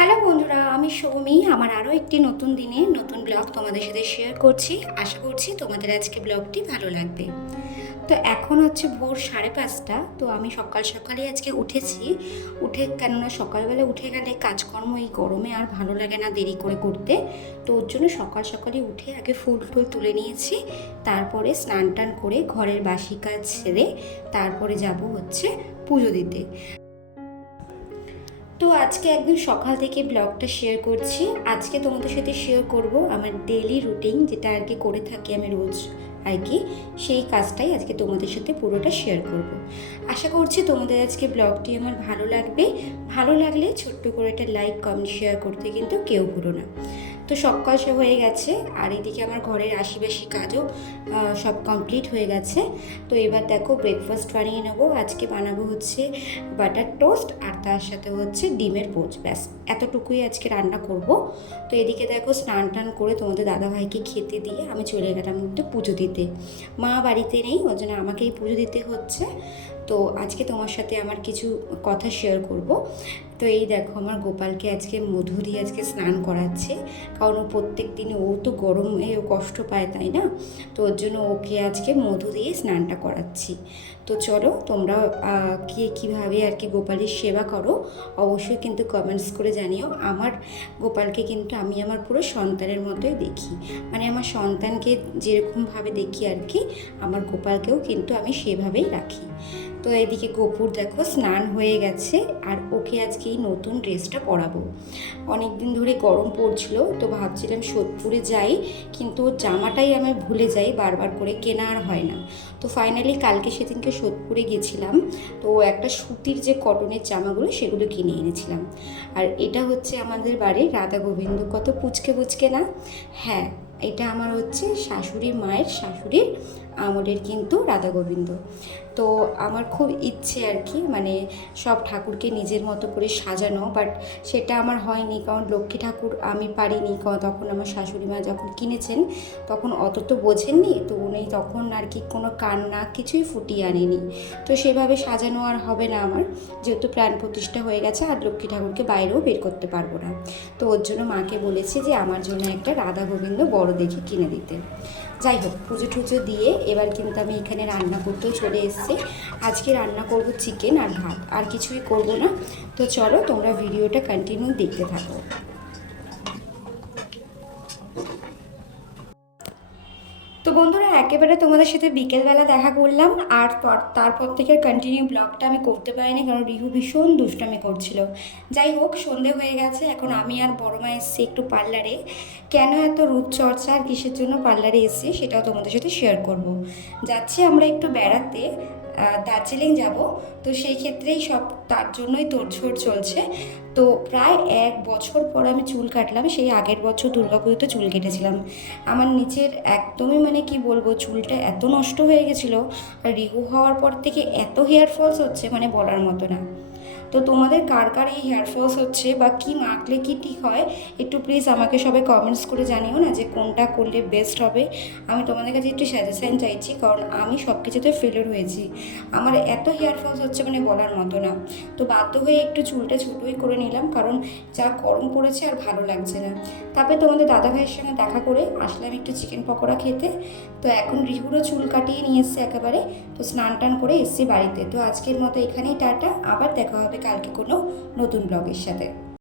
Hello বন্ধুরা, আমি সৌমি। আমার আরও একটি নতুন দিনে নতুন ব্লগ তোমাদের সাথে শেয়ার করছি। আশা করছি তোমাদের আজকে ব্লগটি ভালো লাগবে। তো এখন হচ্ছে ভোর 5:30। তো আমি সকাল সকালই আজকে উঠেছি। কেননা সকালবেলা উঠে গেলে কাজকর্ম এই গরমে আর ভালো লাগে না দেরি করে করতে। তো ওর জন্য সকাল সকালই উঠে আগে ফুল টুল তুলে নিয়েছি। তারপরে স্নান টান করে ঘরের বাসি কাজ সেরে তারপরে যাব হচ্ছে পুজো দিতে। তো আজকে একদম সকাল থেকে ব্লগটা শেয়ার করছি। আজকে তোমাদের সাথে শেয়ার করব আমার ডেইলি রুটিন, যেটা আর কি করে থাকি আমি রোজ আর কি, সেই কাজটাই আজকে তোমাদের সাথে পুরোটা শেয়ার করব। আশা করছি তোমাদের আজকে ব্লগটি আমার ভালো লাগবে। ভালো লাগলে ছোট্ট করে একটা লাইক কমেন্ট শেয়ার করতে কিন্তু কেউ ভুলো না। তো সকাল হয়ে গেছে, আর এদিকে আমার ঘরের আশিবাসী কাজও সব কমপ্লিট হয়ে গেছে। তো এবার দেখো ব্রেকফাস্ট বানিয়ে নেবো। আজকে বানাবো হচ্ছে বাটার টোস্ট, আর তার সাথে হচ্ছে ডিমের পোচ। ব্যাস এতটুকুই আজকে রান্না করব। তো এদিকে দেখো স্নান টান করে তোমাদের দাদাভাইকে খেতে দিয়ে আমি চলে গেলাম কিন্তু পুজো দিতে। মা বাড়িতে নেই, ওই জন্য আমাকেই পুজো দিতে হচ্ছে। তো আজকে তোমার সাথে আমার কিছু কথা শেয়ার করব। তো এই দেখো আমার গোপালকে আজকে মধু দিয়ে আজকে স্নান করাচ্ছে, কারণ ও প্রত্যেক দিনে ও তো গরমে ও কষ্ট পায়, তাই না? তো ওর জন্য ওকে আজকে মধু দিয়ে স্নানটা করাচ্ছি। তো চলো তোমরা কে কীভাবে আর কি গোপালের সেবা করো অবশ্যই কিন্তু কমেন্টস করে জানিও। আমার গোপালকে কিন্তু আমি আমার পুরো সন্তানের মতোই দেখি, মানে আমার সন্তানকে যেরকমভাবে দেখি আর কি, আমার গোপালকেও কিন্তু আমি সেভাবেই রাখি। তো এদিকে গোপুর দেখো স্নান হয়ে গেছে, আর ওকে আজকে এই নতুন ড্রেসটা পরাবো। অনেক দিন ধরে গরম পড়ছিল, তো ভাবছিলাম সোদপুরে যাই, কিন্তু ওর জামাটাই আমি ভুলে যাই, বারবার করে কেনা আর হয় না। তো ফাইনালি কালকে সেদিনকে সোদপুরে গেছিলাম, তো একটা সুতির যে কটনের জামাগুলো সেগুলো কিনে এনেছিলাম। আর এটা হচ্ছে আমাদের বাড়ির রাধা গোবিন্দ, কত পুচকে পুচকে না? হ্যাঁ, এটা আমার হচ্ছে শাশুড়ি মায়ের শাশুড়ির আমলের কিন্তু রাধা গোবিন্দ। তো আমার খুব ইচ্ছে আর কি, মানে সব ঠাকুরকে নিজের মতো করে সাজানো, বাট সেটা আমার হয়নি, কারণ লক্ষ্মী ঠাকুর আমি পারিনি। তখন আমার শাশুড়ি মা যখন কিনেছেন তখন অত তো বোঝেননি, তো উনি তখন আর কি কোনো কান্না কিছুই ফুটিয়ে আনেনি। তো সেভাবে সাজানো আর হবে না আমার, যেহেতু প্রাণ প্রতিষ্ঠা হয়ে গেছে, আর লক্ষ্মী ঠাকুরকে বাইরেও বের করতে পারবো না। তো ওর জন্য মাকে বলেছি যে আমার জন্য একটা রাধা গোবিন্দ বড় দেখে কিনে দিতে। যাই হোক, পুজো টুজো দিয়ে এবার কিন্তু আমি এখানে রান্না করতেও চলে এসেছি। আজকে রান্না করব চিকেন আর ভাত, আর কিছুই করব না। তো চলো তোমরা ভিডিওটা কন্টিনিউ দেখতে থাকো। তো বন্ধুরা, একেবারে তোমাদের সাথে বিকেলবেলা দেখা করলাম, আর তারপর থেকে কন্টিনিউ ব্লগটা আমি করতে পারিনি, কারণ রিহু ভীষণ দুষ্টামি করছিল। যাই হোক, সন্ধে হয়ে গেছে, এখন আমি আর বড় মা এসেছি একটু পার্লারে। কেন এত রূপচর্চা আর কিসের জন্য পার্লারে এসেছি সেটাও তোমাদের সাথে শেয়ার করব। যাচ্ছি আমরা একটু বেড়াতে, দার্জিলিং যাব। তো সেই ক্ষেত্রেই সব তার জন্যই তোড়জোড় চলছে। তো প্রায় 1 বছর পর আমি চুল কাটলাম। সেই আগের বছর দুর্গাপুজোতে চুল কেটেছিলাম। আমার নিচের একদমই মানে কি বলবো, চুলটা এত নষ্ট হয়ে গেছিলো, আর রিহু হওয়ার পর থেকে এত হেয়ার ফলস হচ্ছে মানে বলার মতো না। তো তোমাদের কার কার এই হেয়ার ফলস হচ্ছে বা কি মাখলে কি ঠিক হয়, একটু প্লিজ আমাকে সবাই কমেন্টস করে জানিও না, যে কোনটা করলে বেস্ট হবে। আমি তোমাদের কাছে একটু সাজেশান চাইছি, কারণ আমি সব কিছুতে ফেলিওর হয়েছি। আমার এত হেয়ার ফলস হচ্ছে মানে বলার মতো না। তো বাধ্য হয়ে একটু চুলটা ছোটোই করে নিলাম, কারণ যা গরম পড়েছে আর ভালো লাগছে না। তারপরে তোমাদের দাদাভাইয়ের সঙ্গে দেখা করে আসলাম একটু চিকেন পকোড়া খেতে। তো এখন রিহুরও চুল কাটিয়ে নিয়ে এসছে একেবারে। তো স্নান টান করে এসছি বাড়িতে। তো আজকের মতো এখানেই টাটা, আবার দেখা হবে কালকে কোনো নতুন ব্লগের সাথে।